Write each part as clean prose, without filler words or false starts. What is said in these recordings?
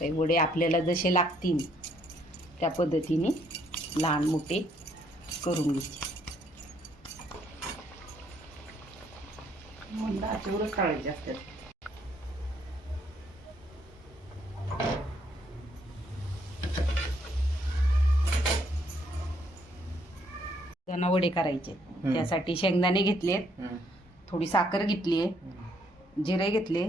ते वडे आपल्याला जसे लागतील त्या पद्धतीने लहान मोठे करून घ्यायचे. मंद आचेवरच तळायचे असतात. त्यांना वडे करायचे. त्यासाठी शेंगदाणे घेतलेत, थोडी साखर घेतली आहे, जिरे घेतले,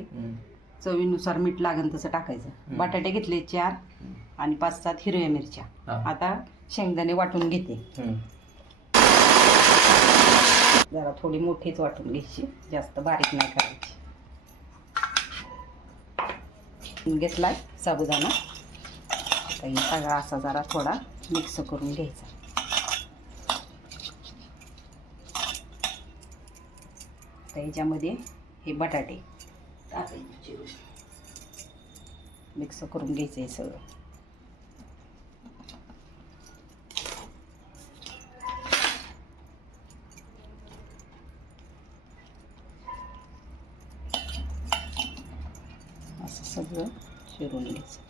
चवीनुसार मीठ लागेल तसं टाकायचं. बटाटे घेतले 4 आणि 5-7 हिरव्या मिरच्या. आता शेंगदाणे वाटून घेते. जरा थोडी मोठीच वाटून घ्यायची, जास्त बारीक नाही करायची. घेतलाय साबुदाणा. आता हे सगळा असा जरा थोडा मिक्स करून घ्यायचा. त्याच्यामध्ये हे बटाटे टाकायचे चिरून मिक्स करून घ्यायचं आहे सगळं. असं सगळं चिरून घ्यायचं.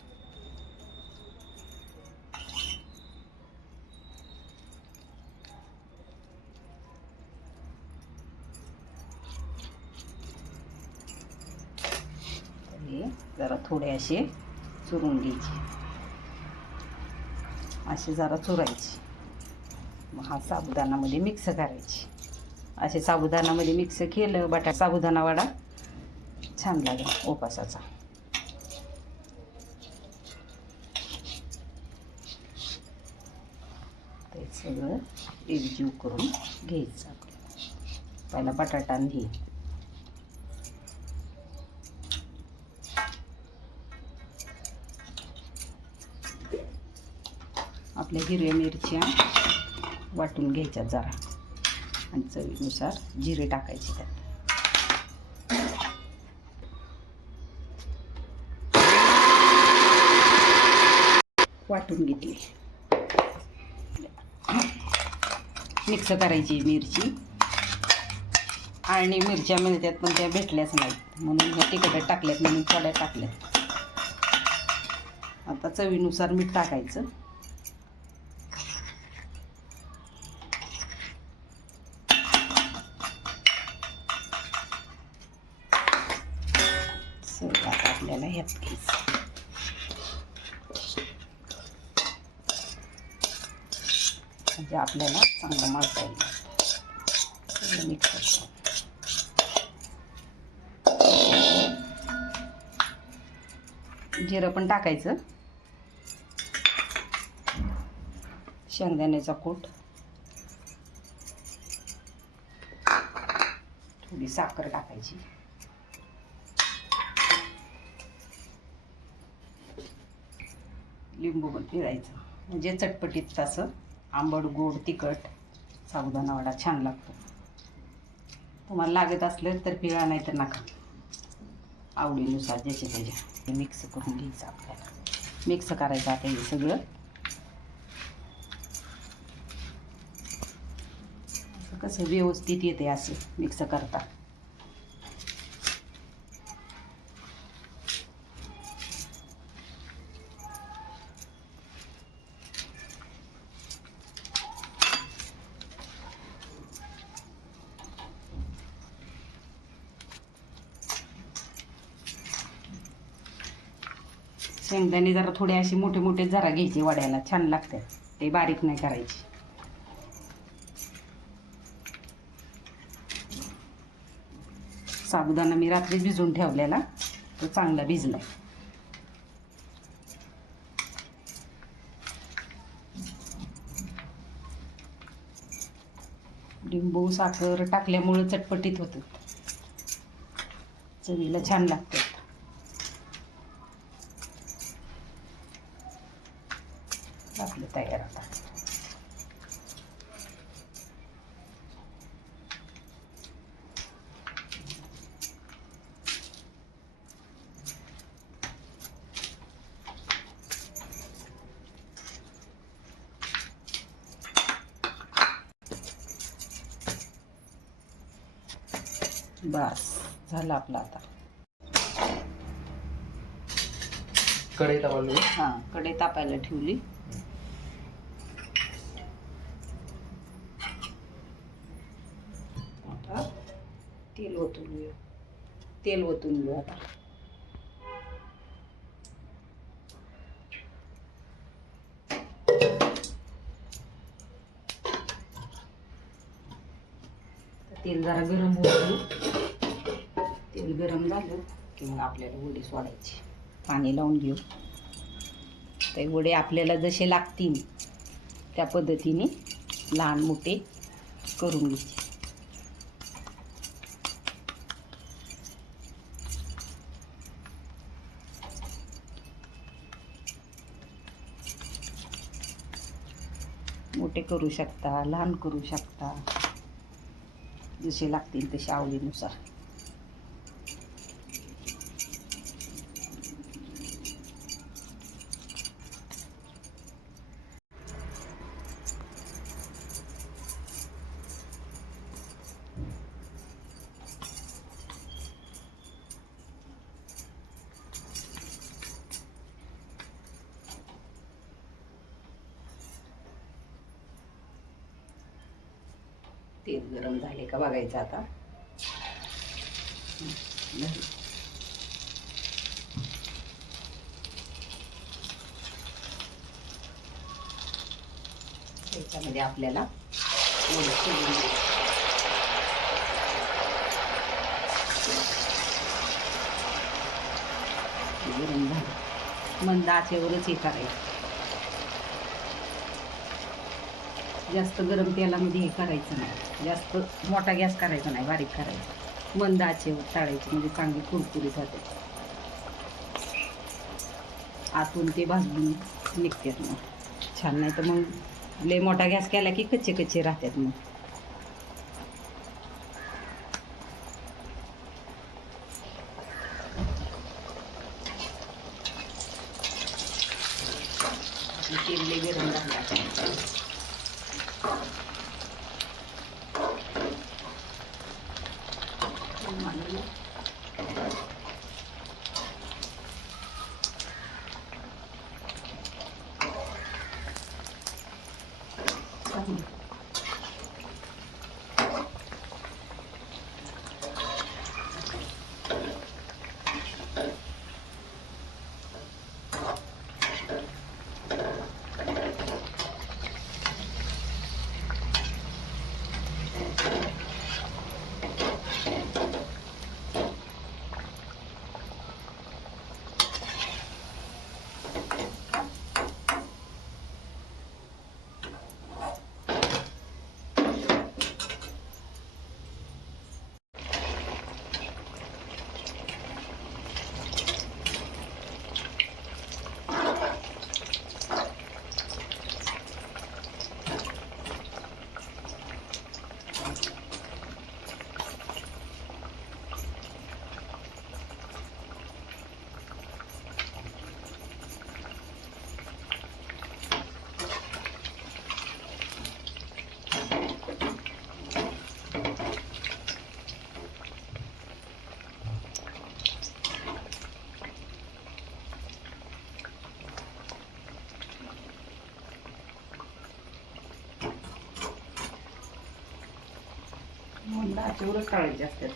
जरा थोडे असे चुरून घ्यायचे, असे जरा चुरायचे. मग हा साबुदाणामध्ये मिक्स करायचे. असे साबुदाणामध्ये मिक्स केलं बटाटा साबुदाणा वडा छान लागेल उपासाचा. ते सगळं एकजीव करून घ्यायचं. पहिला बटाटा आणि आपल्या हिरव्या मिरच्या वाटून घ्यायच्या जरा आणि चवीनुसार जिरे टाकायचे त्यात. वाटून घेतली. मिक्स करायची मिरची. आणि मिरच्या मिळतात पण त्या भेटल्याच नाहीत म्हणून तिखट टाकल्यात म्हणून थोड्या टाकल्यात. आता चवीनुसार मीठ टाकायचं. आता आपल्याला ह्यात घ्यायचं. म्हणजे आपल्याला चांगलं मळता येईल. मिक्स करतो. जिरं पण टाकायचं. शेंगदाण्याचा कूट, थोडी साखर टाकायची. लिंबू पण पिळायचं. म्हणजे चटपटीत तसं आंबट गोड तिखट साबुदाणा वडा छान लागतो. तुम्हाला लागत असलं तर पिळा, नाही तर नका, आवडीनुसार ज्याचे त्याच्या. मिक्स करून घ्यायचं. आपल्याला मिक्स करायचं आता हे सगळं. कसं व्यवस्थित येते असं मिक्स करता. शेंगदाणे जरा थोडे असे मोठे मोठे जरा घ्यायचे, वड्याला छान लागतात. ते बारीक नाही करायचे. साबुदाणा मी रात्री भिजवून ठेवलेला, तो चांगला भिजलाय. लिंबू साखर टाकल्यामुळे चटपटीत होतं, चवीला छान लागतं. आपलं तयार आता. बस झालं आपलं आता. कढई तापवली. हां, कढई तापायला ठेवली. आता तेल ओतून घेऊ. तेल ओतून घेऊ आता. तेल जरा गरम होऊ. तेल गरम झालं की मग आपल्याला वडी सोडायची. पाणी लावून घेऊ. ते वडे आपल्याला जसे लागतील त्या पद्धतीने लहान मोठे करून घ्यायचे. मोठे करू शकता, लहान करू शकता, जसे लागतील तसे आवडीनुसार. तेल गरम झाले का बघायचं आता. त्याच्यामध्ये आपल्याला वडे सोडून द्यायचे. गरम झालं मंद आचेवरच हे करायचं. जास्त गरम तेलामध्ये हे करायचं नाही. जास्त मोठा गॅस करायचा नाही, बारीक करायचा. मंद आचेवर तळायची म्हणजे चांगली कुरकुरीत होते. आतून ते भाजून निघतात मग छान. नाही तर मग लय मोठा गॅस केला की कच्चे कच्चे राहतात मग. तेल लय गरम झालं. आचेवरच तळायचे असतात.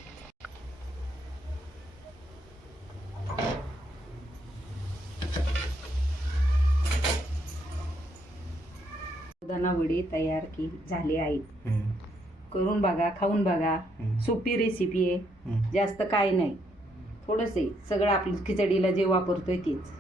साबुदाणा वडी तयार की झाली आहेत. करून बघा, खाऊन बघा. सोपी रेसिपी आहे. जास्त काय नाही, थोडंच आहे. सगळं आपलं खिचडीला जे वापरतोय तेच.